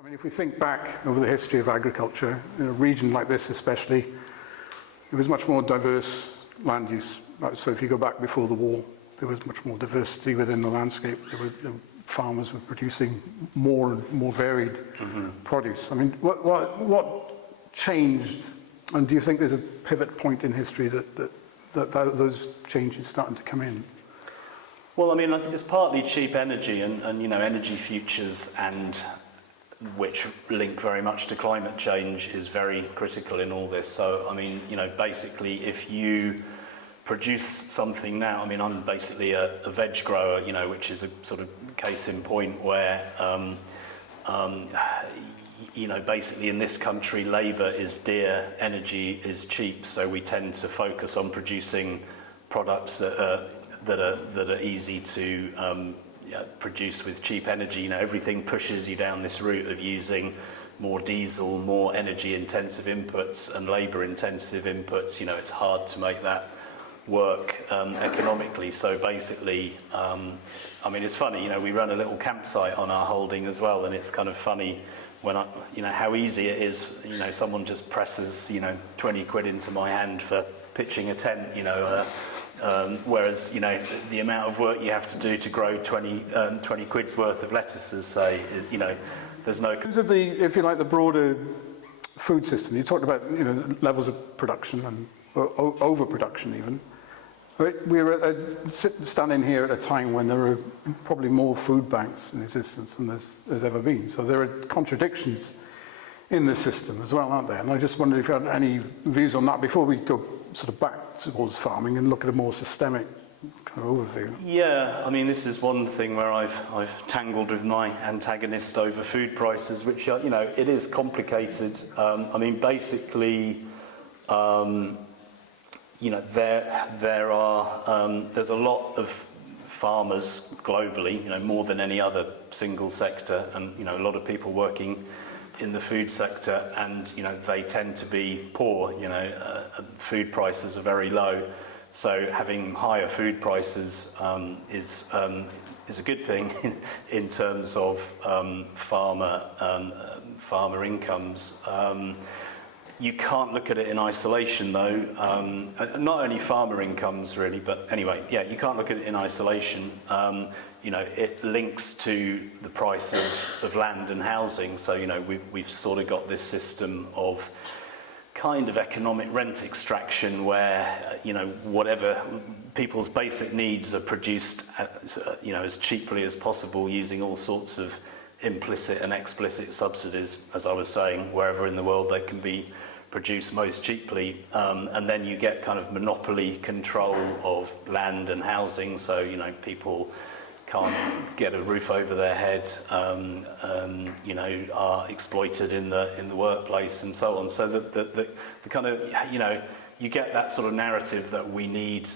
I mean, if we think back over the history of agriculture, in a region like this especially, it was much more diverse land use. So if you go back before the war, there was much more diversity within the landscape. Farmers were producing more and more varied produce. I mean, what changed? And do you think there's a pivot point in history that those changes starting to come in? Well, I mean, I think it's partly cheap energy and you know, energy futures, and which link very much to climate change, is very critical in all this. So, I mean, you know, basically, if you produce something now, I mean, I'm basically a veg grower, you know, which is a sort of case in point where, you know, basically in this country, labour is dear, energy is cheap, so we tend to focus on producing products that are easy to produce with cheap energy. You know, everything pushes you down this route of using more diesel, more energy-intensive inputs and labour-intensive inputs. You know, it's hard to make that work economically. So basically, I mean, it's funny. You know, we run a little campsite on our holding as well, and it's kind of funny when you know, how easy it is. You know, someone just presses, you know, 20 quid into my hand for pitching a tent. You know. Whereas, you know, the amount of work you have to do to grow 20 quid's worth of lettuces, say, is, you know, there's no... In terms of the, if you like, the broader food system, you talked about, you know, levels of production and overproduction even. We're standing here at a time when there are probably more food banks in existence than there's ever been. So there are contradictions in the system as well, aren't there? And I just wondered if you had any views on that before we go sort of back towards farming and look at a more systemic kind of overview. Yeah, I mean, this is one thing where I've tangled with my antagonist over food prices, which are, you know, it is complicated. I mean, basically, you know, there's a lot of farmers globally, you know, more than any other single sector, and, you know, a lot of people working in the food sector, and, you know, they tend to be poor. You know, food prices are very low, so having higher food prices is a good thing in terms of farmer incomes. You can't look at it in isolation, though. Not only farmer incomes, really, but anyway, yeah, you can't look at it in isolation. You know, it links to the price of land and housing. So, you know, we've sort of got this system of kind of economic rent extraction where, you know, whatever people's basic needs are produced, you know, as cheaply as possible using all sorts of implicit and explicit subsidies, as I was saying, wherever in the world they can be produced most cheaply. And then you get kind of monopoly control of land and housing. So, you know, people can't get a roof over their head, you know, are exploited in the workplace and so on. So the kind of, you know, you get that sort of narrative that we need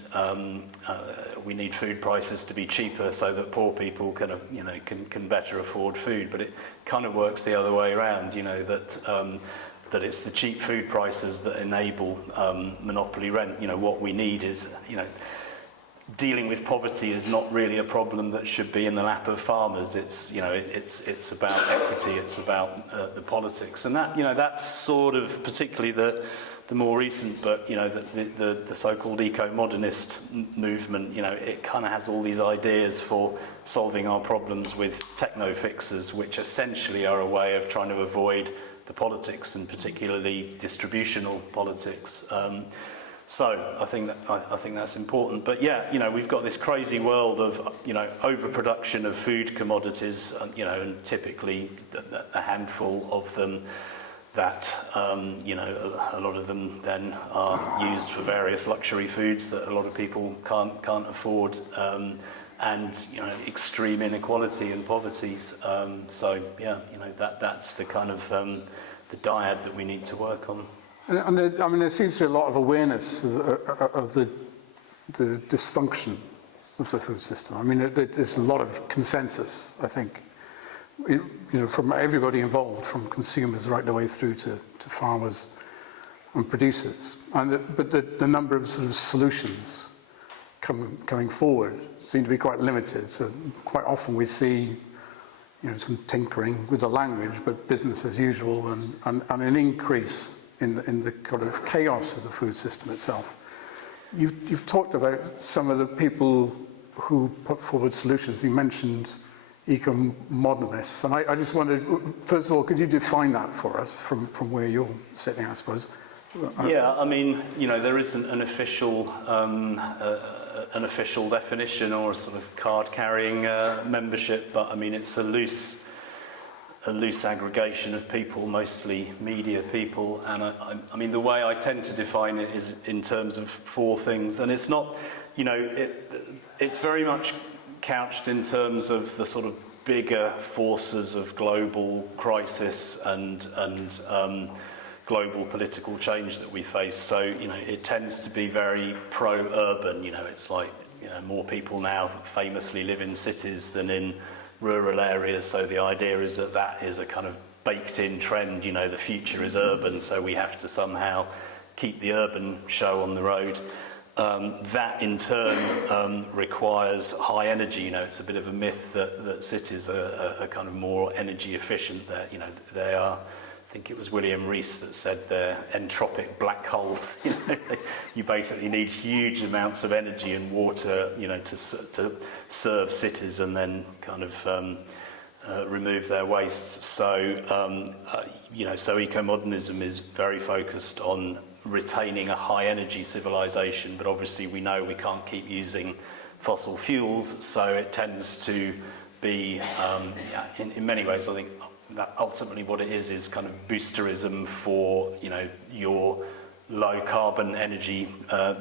food prices to be cheaper so that poor people can, you know, can better afford food. But it kind of works the other way around, you know, that it's the cheap food prices that enable monopoly rent. You know, what we need is, you know, dealing with poverty is not really a problem that should be in the lap of farmers. It's, you know, it's about equity, it's about the politics, and that, you know, that's sort of particularly the more recent, but, you know, the so-called eco-modernist movement. You know, it kind of has all these ideas for solving our problems with techno-fixes, which essentially are a way of trying to avoid the politics, and particularly distributional politics. So I think that's important. But yeah, you know, we've got this crazy world of, you know, overproduction of food commodities, you know, and typically a handful of them that, you know, a lot of them then are used for various luxury foods that a lot of people can't afford, and, you know, extreme inequality and poverties. So yeah, you know, that's the kind of the dyad that we need to work on. And I mean, there seems to be a lot of awareness of the dysfunction of the food system. I mean, there's a lot of consensus, I think, you know, from everybody involved, from consumers right the way through to farmers and producers. But the number of sort of solutions coming forward seem to be quite limited. So quite often we see, some tinkering with the language, but business as usual, and an increase in the kind of chaos of the food system itself. You've talked about some of the people who put forward solutions. You mentioned eco-modernists, and I just wondered, first of all, could you define that for us from where you're sitting, I suppose? Yeah, I mean, there isn't an official definition or a sort of card-carrying membership, but I mean, it's a loose aggregation of people, mostly media people, and I mean, the way I tend to define it is in terms of 4 things, and it's not, it's very much couched in terms of the sort of bigger forces of global crisis and global political change that we face. So, it tends to be very pro-urban. It's like, more people now famously live in cities than in rural areas. So the idea is that is a kind of baked-in trend. The future is urban, so we have to somehow keep the urban show on the road. That in turn requires high energy. It's a bit of a myth that cities are kind of more energy efficient. They are. I think it was William Rees that said they're entropic black holes. You basically need huge amounts of energy and water, to serve cities and then kind of remove their wastes. So, so eco-modernism is very focused on retaining a high energy civilization, but obviously we know we can't keep using fossil fuels, so it tends to be, in many ways, I think, that ultimately what it is kind of boosterism for your low carbon energy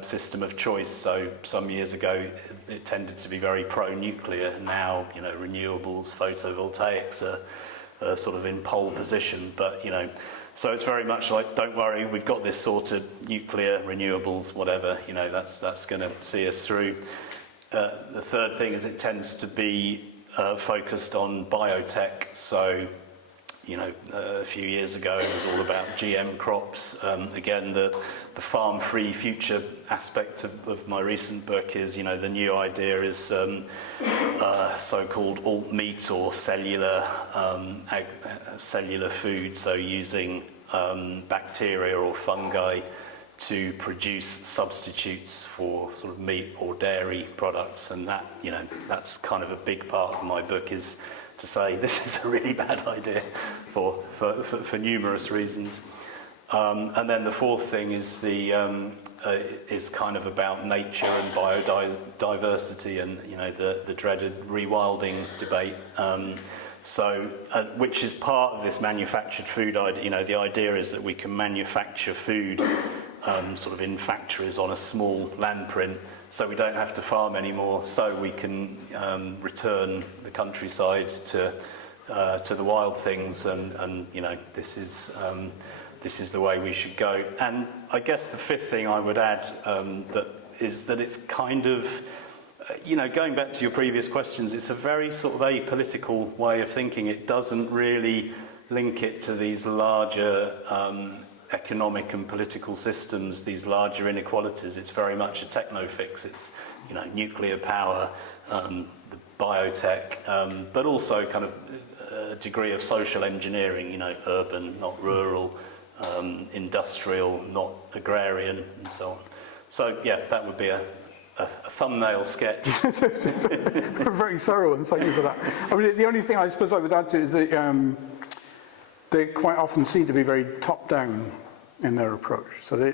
system of choice. So some years ago it tended to be very pro-nuclear. Now renewables, photovoltaics are sort of in pole position. But so it's very much like, don't worry, we've got this sorted. Nuclear, renewables, whatever. That's going to see us through. The third thing is it tends to be focused on biotech. So a few years ago it was all about GM crops. Again, the farm-free future aspect of my recent book is, the new idea is so-called alt meat or cellular food, so using bacteria or fungi to produce substitutes for sort of meat or dairy products, and that, that's kind of a big part of my book, is to say this is a really bad idea for numerous reasons. And then the fourth thing is is kind of about nature and biodiversity and the dreaded rewilding debate. Which is part of this manufactured food idea. The idea is that we can manufacture food sort of in factories on a small land print, so we don't have to farm anymore, so we can return the countryside to the wild things, and this is the way we should go. And I guess the fifth thing I would add that it's kind of going back to your previous questions, it's a very sort of apolitical way of thinking. It doesn't really link it to these larger economic and political systems, these larger inequalities. It's very much a techno fix. It's nuclear power, the biotech, but also kind of a degree of social engineering. Urban, not rural, industrial, not agrarian, and so on. So yeah, that would be a thumbnail sketch. Very thorough, and thank you for that. I mean, the only thing I suppose I would add to it is that they quite often seem to be very top-down in their approach. So they're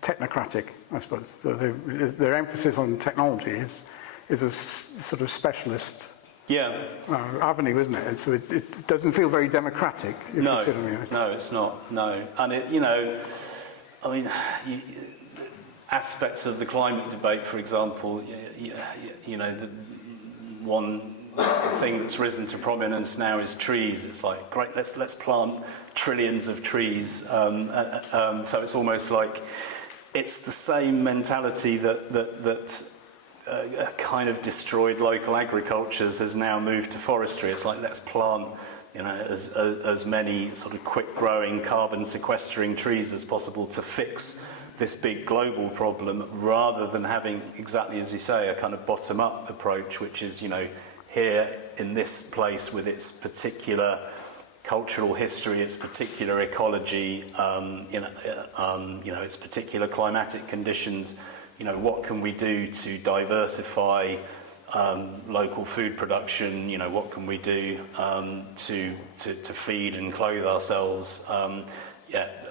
technocratic, I suppose. So their emphasis on technology is a sort of specialist avenue, isn't it? And so it doesn't feel very democratic. No, it's not. No, and I mean, aspects of the climate debate, for example, the one thing that's risen to prominence now is trees. It's like, great, let's plant trillions of trees. So it's almost like it's the same mentality that kind of destroyed local agricultures has now moved to forestry. It's like, let's plant as many sort of quick-growing, carbon-sequestering trees as possible to fix this big global problem, rather than having, exactly as you say, a kind of bottom-up approach, which is, here, in this place with its particular cultural history, its particular ecology, its particular climatic conditions, what can we do to diversify local food production? What can we do to feed and clothe ourselves?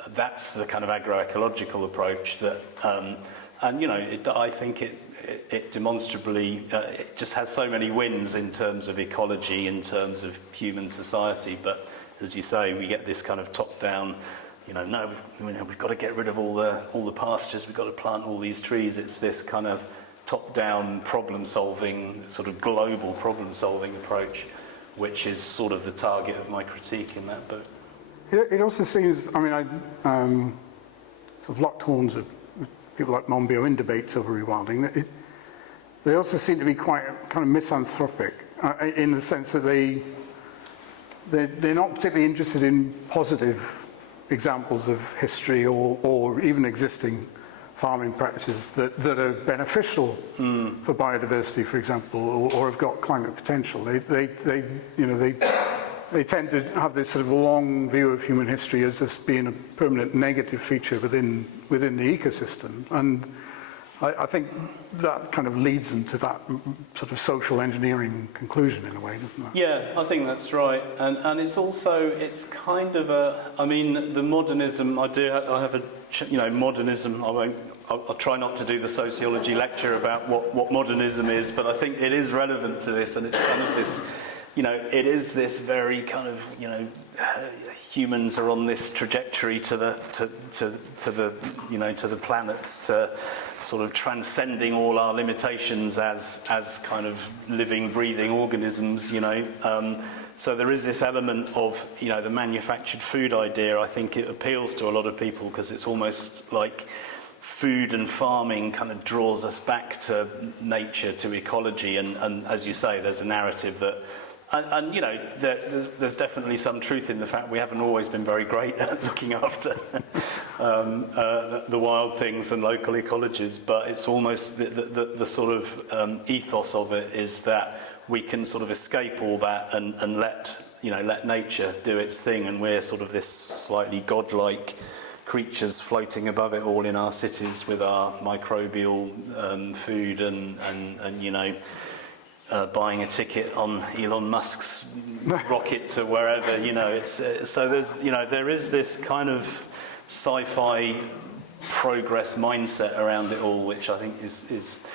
That's the kind of agroecological approach that, I think it demonstrably, it just has so many wins in terms of ecology, in terms of human society. But as you say, we get this kind of top-down, we've got to get rid of all the pastures, we've got to plant all these trees. It's this kind of top-down problem-solving, sort of global problem-solving approach, which is sort of the target of my critique in that book. It also seems, sort of locked horns of people like Monbiot in debates over rewilding. They also seem to be quite kind of misanthropic in the sense that they're not particularly interested in positive examples of history or even existing farming practices that are beneficial for biodiversity, for example, or have got climate potential. They tend to have this sort of long view of human history as this being a permanent negative feature within the ecosystem. And I think that kind of leads them to that sort of social engineering conclusion in a way, doesn't it? Yeah, I think that's right. And it's also, it's kind of the modernism, I have a, modernism, I'll try not to do the sociology lecture about what modernism is, but I think it is relevant to this, and it's kind of this, it is this very kind of, humans are on this trajectory to the planets, to sort of transcending all our limitations as kind of living, breathing organisms, So there is this element of, the manufactured food idea. I think it appeals to a lot of people because it's almost like food and farming kind of draws us back to nature, to ecology, and as you say, there's a narrative that, and there's definitely some truth in the fact we haven't always been very great at looking after the wild things and local ecologies, but it's almost the sort of ethos of it is that we can sort of escape all that and let nature do its thing, and we're sort of this slightly godlike creatures floating above it all in our cities with our microbial food and buying a ticket on Elon Musk's rocket to wherever, so there is this kind of sci-fi progress mindset around it all, which I think is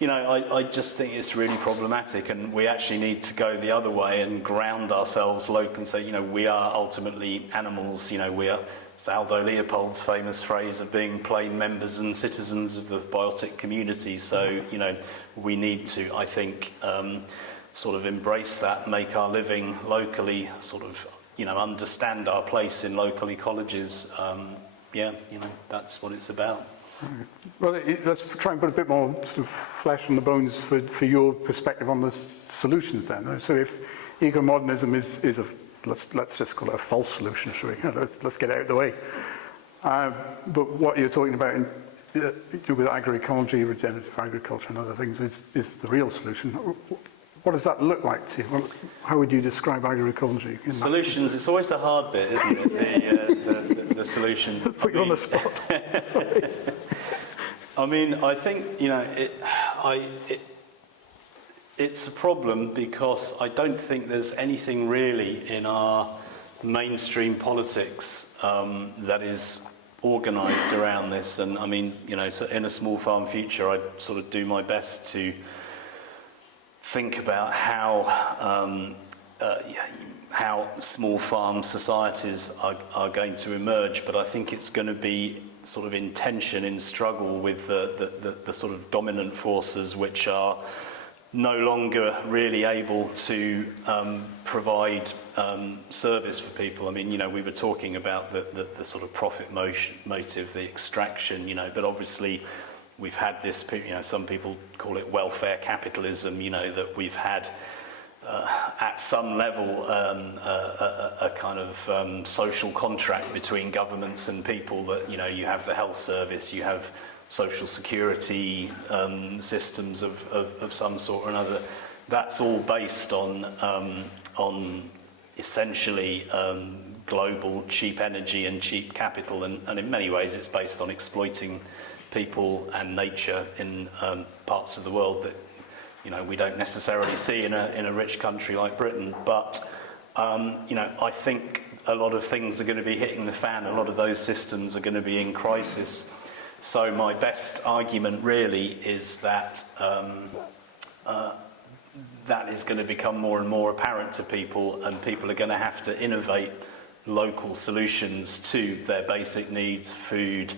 I just think it's really problematic, and we actually need to go the other way and ground ourselves local and say, we are ultimately animals, we are, it's Aldo Leopold's famous phrase of being plain members and citizens of the biotic community. So, we need to, I think, sort of embrace that, make our living locally, sort of, understand our place in local ecologies. That's what it's about. Well, let's try and put a bit more sort of flesh on the bones for your perspective on the solutions then. So if eco-modernism is a, let's just call it a false solution, shall we? Let's get it out of the way. But what you're talking about with agroecology, regenerative agriculture and other things is the real solution. What does that look like to you? How would you describe agroecology? Solutions, it's always the hard bit, isn't it? The solutions. Put you on the spot. Sorry. I think, it's a problem because I don't think there's anything really in our mainstream politics that is organised around this. And so in a small farm future, I sort of do my best to think about how small farm societies are going to emerge, but I think it's going to be sort of in tension, in struggle with the sort of dominant forces which are no longer really able to provide service for people. We were talking about the sort of profit motive, the extraction, but obviously we've had this, some people call it welfare capitalism, that we've had at some level a kind of social contract between governments and people that, you have the health service, you have social security systems of some sort or another. that's all based on essentially global cheap energy and cheap capital, and in many ways it's based on exploiting people and nature in parts of the world that, you know, we don't necessarily see in a rich country like Britain. But you know, I think a lot of things are going to be hitting the fan. A lot of those systems are going to be in crisis. So my best argument really is that that is going to become more and more apparent to people, and people are going to have to innovate local solutions to their basic needs: food,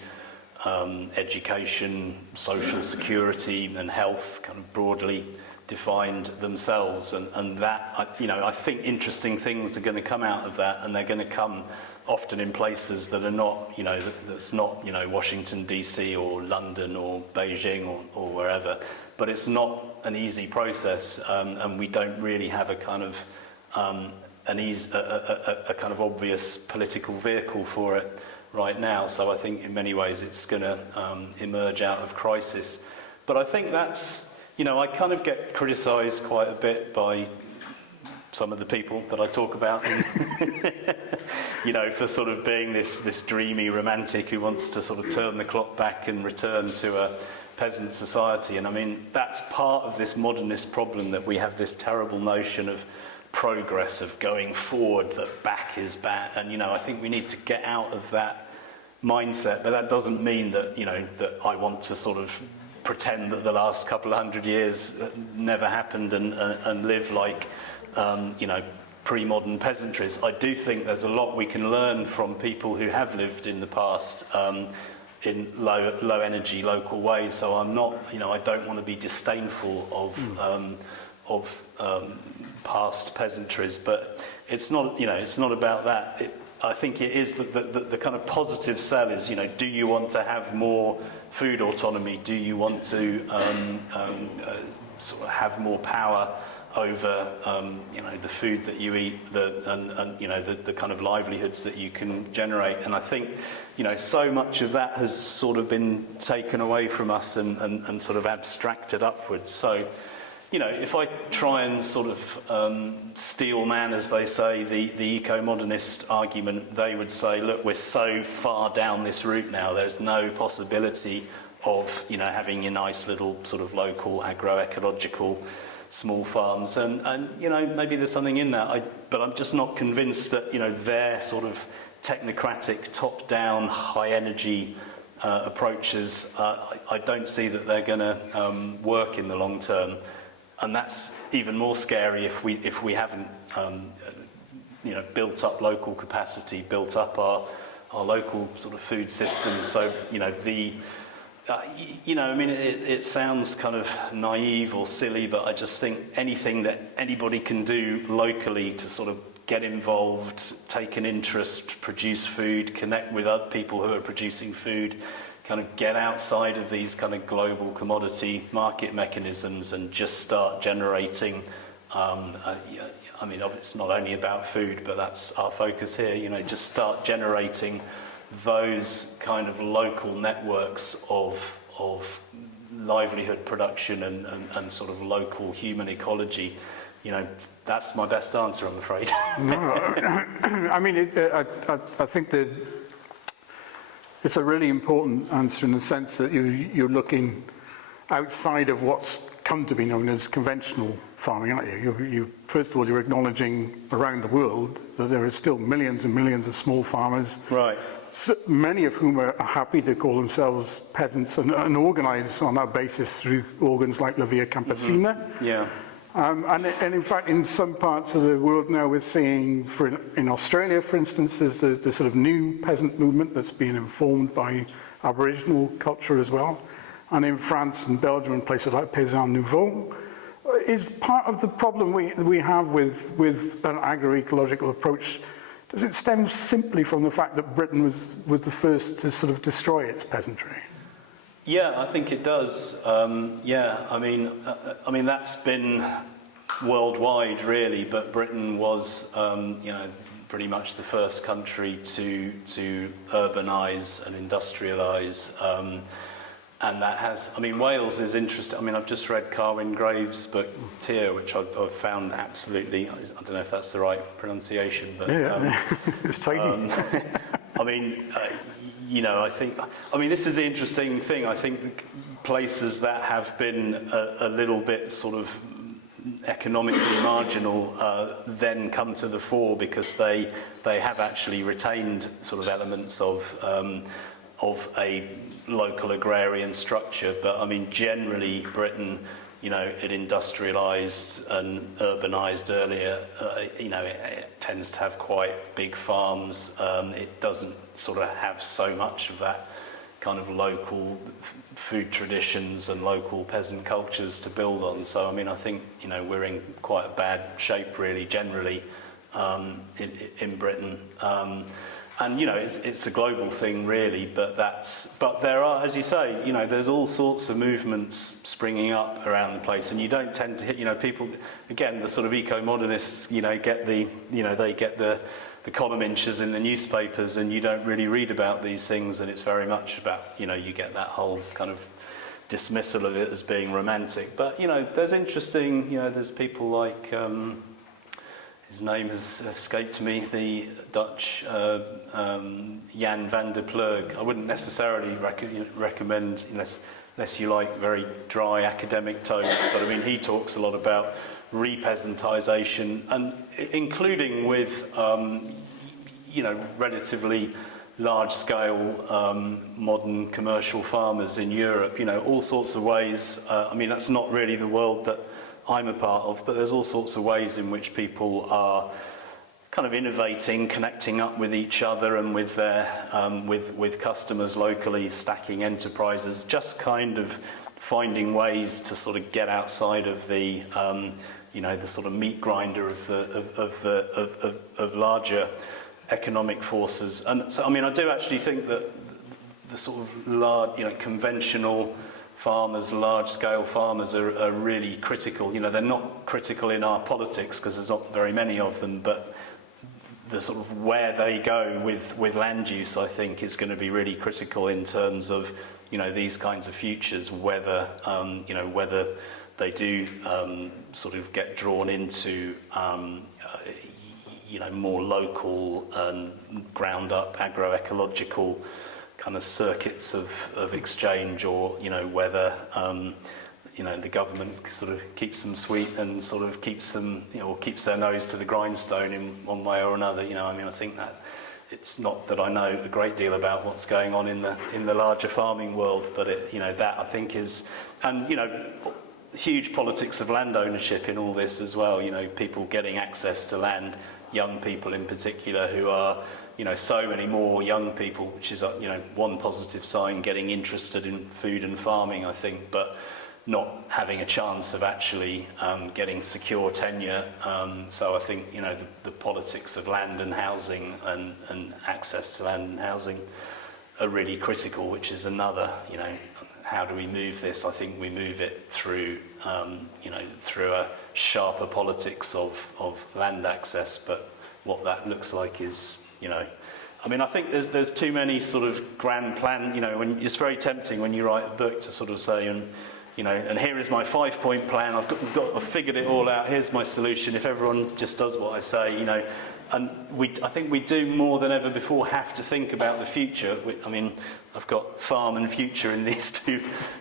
education, social security and health, kind of broadly defined themselves. And that, you know, I think interesting things are going to come out of that, and they're going to come often in places that are not, you know, that's not, you know, Washington DC or London or Beijing or wherever. But it's not an easy process, and we don't really have a kind of a kind of obvious political vehicle for it right now. So I think in many ways it's going to emerge out of crisis. But I think that's, you know, I kind of get criticised quite a bit by some of the people that I talk about, you know, for sort of being this dreamy romantic who wants to sort of turn the clock back and return to a peasant society. And I mean, that's part of this modernist problem, that we have this terrible notion of progress, of going forward, that back is bad. And, you know, I think we need to get out of that mindset. But that doesn't mean that, you know, that I want to sort of pretend that the last couple of 100 years never happened and live like, you know, pre-modern peasantries. I do think there's a lot we can learn from people who have lived in the past in low energy local ways. So I'm not, you know, I don't want to be disdainful of past peasantries, but it's not, you know, it's not about that. I think it is the kind of positive sell is, you know, do you want to have more food autonomy? Do you want to sort of have more power over, you know, the food that you eat, and you know, the kind of livelihoods that you can generate? And I think, you know, so much of that has sort of been taken away from us and sort of abstracted upwards. So, you know, if I try and sort of steel man, as they say, the eco-modernist argument, they would say, look, we're so far down this route now, there's no possibility of, you know, having a nice little sort of local agroecological small farms, and you know, maybe there's something in that, but I'm just not convinced that, you know, their sort of technocratic, top-down, high-energy approaches, I don't see that they're going to work in the long term. And that's even more scary if we haven't, you know, built up local capacity, built up our local sort of food system. So, you know, you know, I mean, it sounds kind of naive or silly, but I just think anything that anybody can do locally to sort of get involved, take an interest, produce food, connect with other people who are producing food, kind of get outside of these kind of global commodity market mechanisms and just start generating, I mean, it's not only about food, but that's our focus here, you know, just start generating those kind of local networks of livelihood production and sort of local human ecology. You know, that's my best answer, I'm afraid. No, I mean, I think that it's a really important answer in the sense that you're looking outside of what's come to be known as conventional farming, aren't you? First of all, you're acknowledging around the world that there are still millions and millions of small farmers. Right. So many of whom are happy to call themselves peasants and organise on that basis through organs like La Via Campesina. Mm-hmm. Yeah. And in fact, in some parts of the world now, we're seeing, in Australia, for instance, there's the sort of new peasant movement that's being informed by Aboriginal culture as well. And in France and Belgium and places like Paysan Nouveau, is part of the problem we have with an agroecological approach. Does it stem simply from the fact that Britain was the first to sort of destroy its peasantry? Yeah, I think it does. Yeah, I mean that's been worldwide really, but Britain was, you know, pretty much the first country to urbanise and industrialise. that has, I mean, Wales is interesting. I mean, I've just read Carwyn Graves' book, Tyr, which I've found absolutely, I don't know if that's the right pronunciation, but... It's tiny. I mean, you know, I mean, this is the interesting thing. I think places that have been a little bit sort of economically marginal then come to the fore because they have actually retained sort of elements of a local agrarian structure. But I mean, generally Britain, you know, it industrialised and urbanised earlier. You know, it tends to have quite big farms. It doesn't sort of have so much of that kind of local food traditions and local peasant cultures to build on. So, I mean, I think, you know, we're in quite a bad shape, really, generally, in Britain. And, you know, it's a global thing, really, but there are, as you say, you know, there's all sorts of movements springing up around the place, and you don't tend to hit, you know, people, again, the sort of eco-modernists, you know, they get the column inches in the newspapers, and you don't really read about these things, and it's very much about, you know, you get that whole kind of dismissal of it as being romantic. But, you know, there's interesting, you know, there's people like, his name has escaped me, the Dutch Jan van der Ploeg. I wouldn't necessarily recommend, unless you like very dry academic tones, but I mean, he talks a lot about repeasantisation, and including with, you know, relatively large-scale modern commercial farmers in Europe, you know, all sorts of ways. I mean, that's not really the world that I'm a part of, but there's all sorts of ways in which people are kind of innovating, connecting up with each other and with their with customers locally, stacking enterprises, just kind of finding ways to sort of get outside of the you know, the sort of meat grinder of larger economic forces. And so, I mean, I do actually think that the sort of large, you know, conventional farmers, large-scale farmers are really critical. You know, they're not critical in our politics because there's not very many of them, but the sort of where they go with land use, I think, is going to be really critical in terms of, you know, these kinds of futures, whether, you know, whether they do sort of get drawn into, you know, more local and ground-up agroecological kind of circuits of exchange, or, you know, whether, you know, the government sort of keeps them sweet and sort of keeps them, you know, or keeps their nose to the grindstone in one way or another. You know, I mean, I think that it's not that I know a great deal about what's going on in the larger farming world, but it, you know, that I think is, and, you know, huge politics of land ownership in all this as well. You know, people getting access to land, young people in particular, who are, you know, so many more young people, which is, you know, one positive sign, getting interested in food and farming, I think, but not having a chance of actually getting secure tenure. So I think, you know, the politics of land and housing and access to land and housing are really critical, which is another, you know, how do we move this? I think we move it through, you know, through a sharper politics of land access, but what that looks like is, you know, I mean, I think there's too many sort of grand plan, you know, when it's very tempting when you write a book to sort of say, you know, and here is my 5-point plan, I've figured it all out, here's my solution, if everyone just does what I say, you know. And I think we do more than ever before have to think about the future. I mean, I've got farm and future in these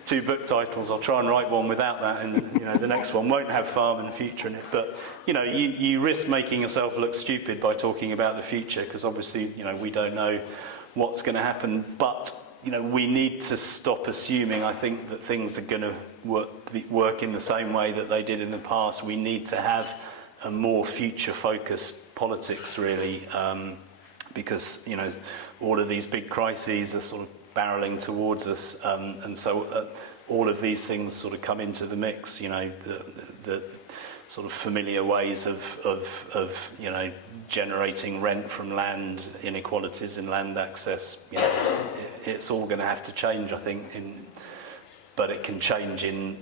two book titles. I'll try and write one without that, and, you know, the next one won't have farm and future in it. But, you know, you risk making yourself look stupid by talking about the future, because obviously, you know, we don't know what's going to happen. But, you know, we need to stop assuming, I think, that things are going to work in the same way that they did in the past. We need to have a more future-focused politics, really, because, you know, all of these big crises are sort of barreling towards us, and so all of these things sort of come into the mix. You know, the sort of familiar ways of you know, generating rent from land, inequalities in land access. You know, it's all going to have to change, I think, but it can change in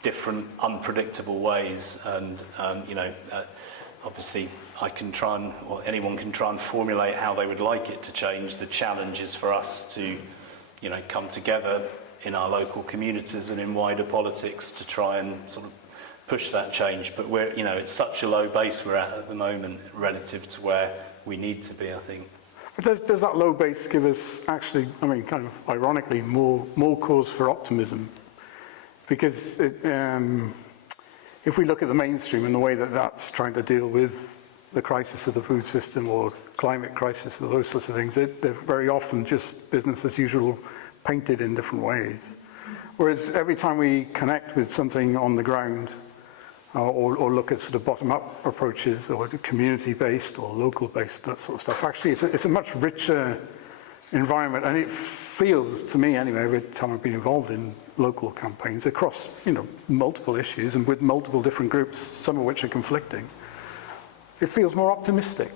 different unpredictable ways, and you know, obviously I can try and, or anyone can try and formulate how they would like it to change. The challenge is for us to, you know, come together in our local communities and in wider politics to try and sort of push that change. But we're, you know, it's such a low base we're at the moment relative to where we need to be, I think. But does that low base give us actually, I mean, kind of ironically, more cause for optimism? Because if we look at the mainstream and the way that that's trying to deal with the crisis of the food system or climate crisis or those sorts of things, they're very often just business as usual, painted in different ways. Whereas every time we connect with something on the ground, or look at sort of bottom-up approaches, or community-based or local-based, that sort of stuff, actually it's a much richer environment, and it feels, to me anyway, every time I've been involved in local campaigns across, you know, multiple issues and with multiple different groups, some of which are conflicting, it feels more optimistic.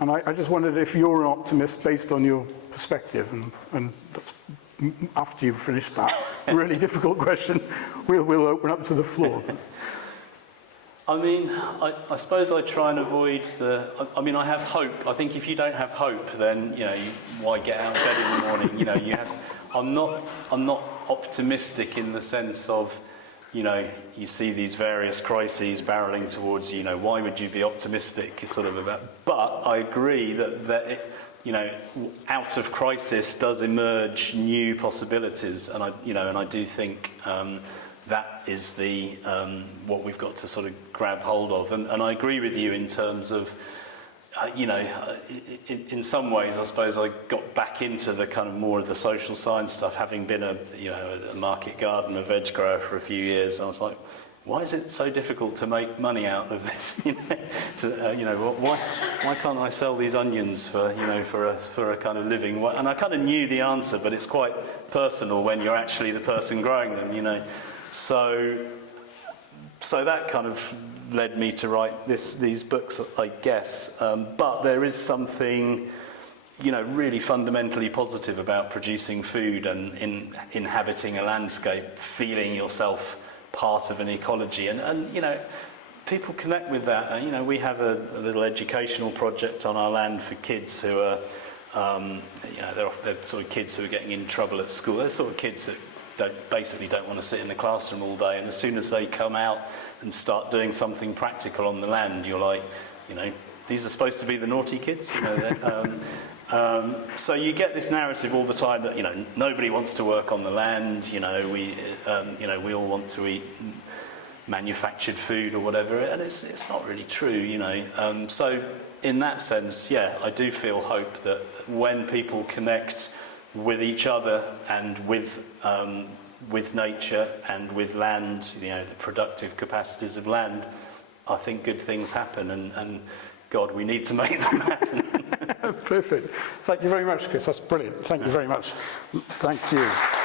And I just wondered if you're an optimist based on your perspective, and that's, after you've finished that really difficult question, we'll open up to the floor. I mean, I suppose I try and avoid I mean, I have hope. I think if you don't have hope, then, you know, why get out of bed in the morning? You know, I'm not optimistic in the sense of, you know, you see these various crises barreling towards you. You know, why would you be optimistic? Sort of about. But I agree that you know, out of crisis does emerge new possibilities, and I do think that is the what we've got to sort of grab hold of. And I agree with you in terms of, you know, in some ways, I suppose I got back into the kind of more of the social science stuff, having been a market gardener, veg grower for a few years. I was like, why is it so difficult to make money out of this? Why can't I sell these onions for a kind of living? And I kind of knew the answer, but it's quite personal when you're actually the person growing them, you know. So that kind of led me to write these books, I guess. But there is something, you know, really fundamentally positive about producing food and inhabiting a landscape, feeling yourself part of an ecology, and you know, people connect with that. You know, we have a little educational project on our land for kids who are, you know, they're sort of kids who are getting in trouble at school. They're sort of kids that basically don't want to sit in the classroom all day, and as soon as they come out and start doing something practical on the land, you're like, you know, these are supposed to be the naughty kids, you know. So you get this narrative all the time that, you know, nobody wants to work on the land, you know, we all want to eat manufactured food or whatever, and it's not really true, you know. So in that sense, yeah, I do feel hope that when people connect with each other and with nature and with land, you know, the productive capacities of land, I think good things happen, and God, we need to make them happen. Perfect. Thank you very much, Chris. That's brilliant. Thank you very much. Thank you.